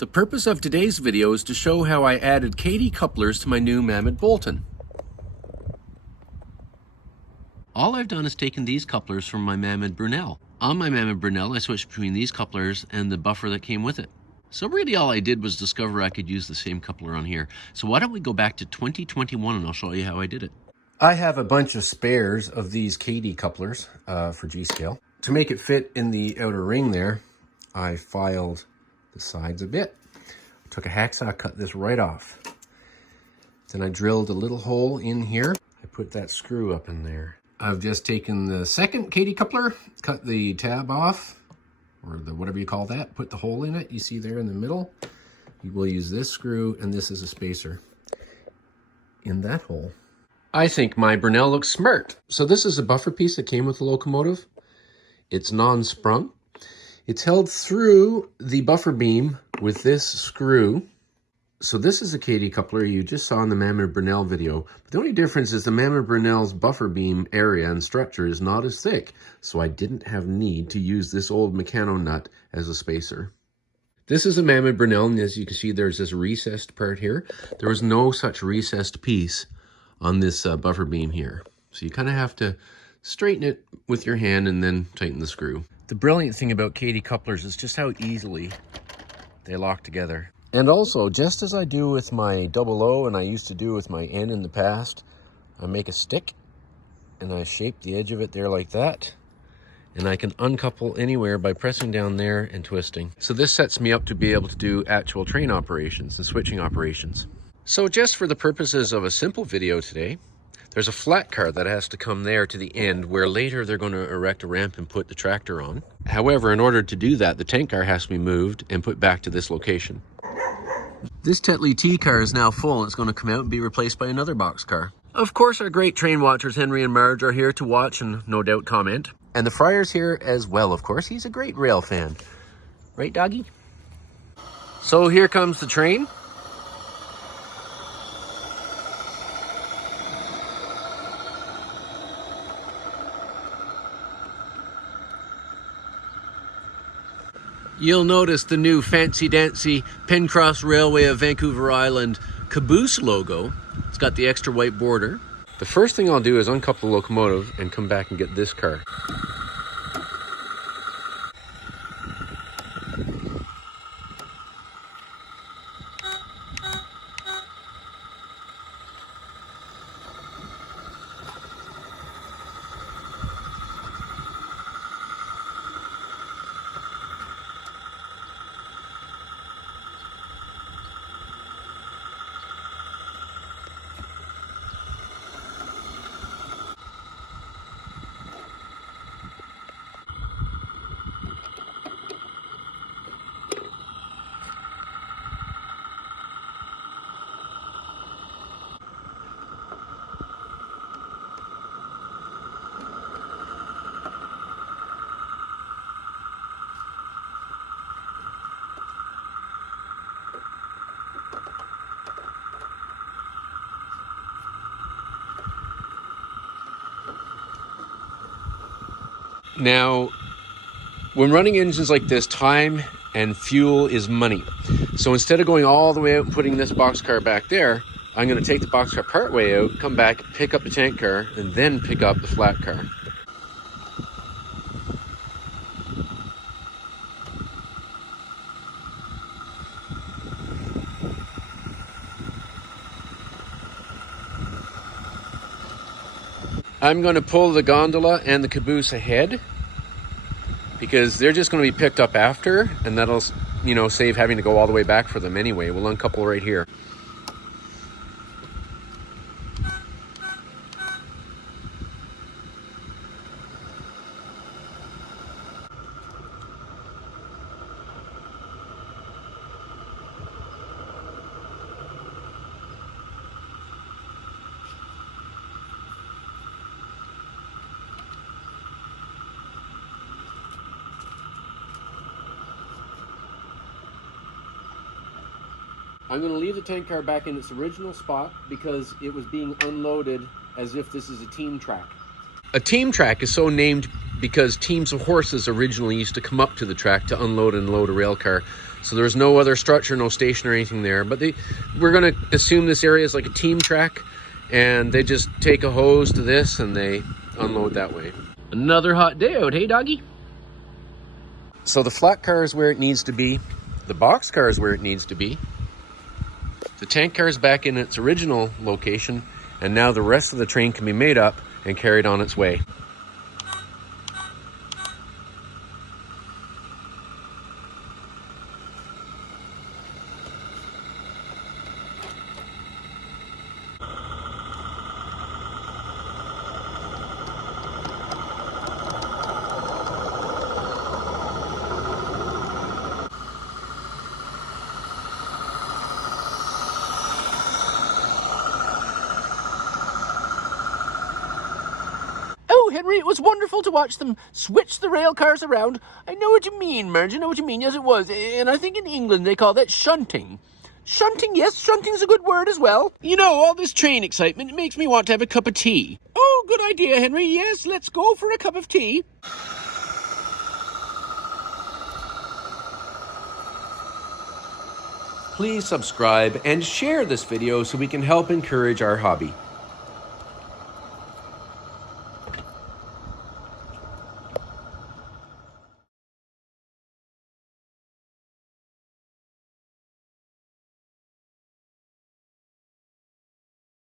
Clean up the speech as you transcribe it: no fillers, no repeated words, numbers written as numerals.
The purpose of today's video is to show how I added Kadee couplers to my new Mamod Boulton. All I've done is taken these couplers from my Mamod Brunel. On my Mamod Brunel, I switched between these couplers and the buffer that came with it. So really all I did was discover I could use the same coupler on here. So why don't we go back to 2021 and I'll show you how I did it. I have a bunch of spares of these Kadee couplers for G-scale. To make it fit in the outer ring there, I filed the sides a bit. Took a hacksaw, cut this right off. Then I drilled a little hole in here. I put that screw up in there. I've just taken the second Kadee coupler, cut the tab off, or the whatever you call that, put the hole in it. You see there in the middle. You will use this screw, and this is a spacer in that hole. I think my Brunel looks smart. So this is a buffer piece that came with the locomotive. It's non-sprung. It's held through the buffer beam with this screw. So this is a Kadee coupler you just saw in the Mamod Brunel video. But the only difference is the Mamod Brunel's buffer beam area and structure is not as thick. So I didn't have need to use this old Meccano nut as a spacer. This is a Mamod Brunel, and as you can see, there's this recessed part here. There was no such recessed piece on this buffer beam here. So you kind of have to straighten it with your hand and then tighten the screw. The brilliant thing about Kadee couplers is just how easily they lock together. And also, just as I do with my double O and I used to do with my N in the past, I make a stick and I shape the edge of it there like that. And I can uncouple anywhere by pressing down there and twisting. So this sets me up to be able to do actual train operations and switching operations. So just for the purposes of a simple video today, there's a flat car that has to come there to the end where later they're going to erect a ramp and put the tractor on. However, in order to do that, the tank car has to be moved and put back to this location. This Tetley T car is now full and it's going to come out and be replaced by another box car. Of course, our great train watchers Henry and Marge are here to watch and no doubt comment. And the Friar's here as well, of course. He's a great rail fan. Right, doggy? So here comes the train. You'll notice the new fancy-dancy Pencross Railway of Vancouver Island caboose logo. It's got the extra white border. The first thing I'll do is uncouple the locomotive and come back and get this car. Now, when running engines like this, time and fuel is money. So instead of going all the way out and putting this boxcar back there, I'm going to take the boxcar part way out, come back, pick up the tank car, and then pick up the flat car. I'm going to pull the gondola and the caboose ahead because they're just going to be picked up after, and that'll, save having to go all the way back for them anyway. We'll uncouple right here. I'm going to leave the tank car back in its original spot because it was being unloaded as if this is a team track. A team track is so named because teams of horses originally used to come up to the track to unload and load a rail car. So there was no other structure, no station or anything there. But we're going to assume this area is like a team track, and they just take a hose to this and they unload that way. Another hot day out, hey doggy? So the flat car is where it needs to be. The box car is where it needs to be. The tank car is back in its original location, and now the rest of the train can be made up and carried on its way. Oh, Henry, it was wonderful to watch them switch the rail cars around. I know what you mean, Marge, I know what you mean. Yes, it was. And I think in England they call that shunting. Shunting, yes, shunting's a good word as well. You know, all this train excitement, it makes me want to have a cup of tea. Oh, good idea, Henry. Yes, let's go for a cup of tea. Please subscribe and share this video so we can help encourage our hobby.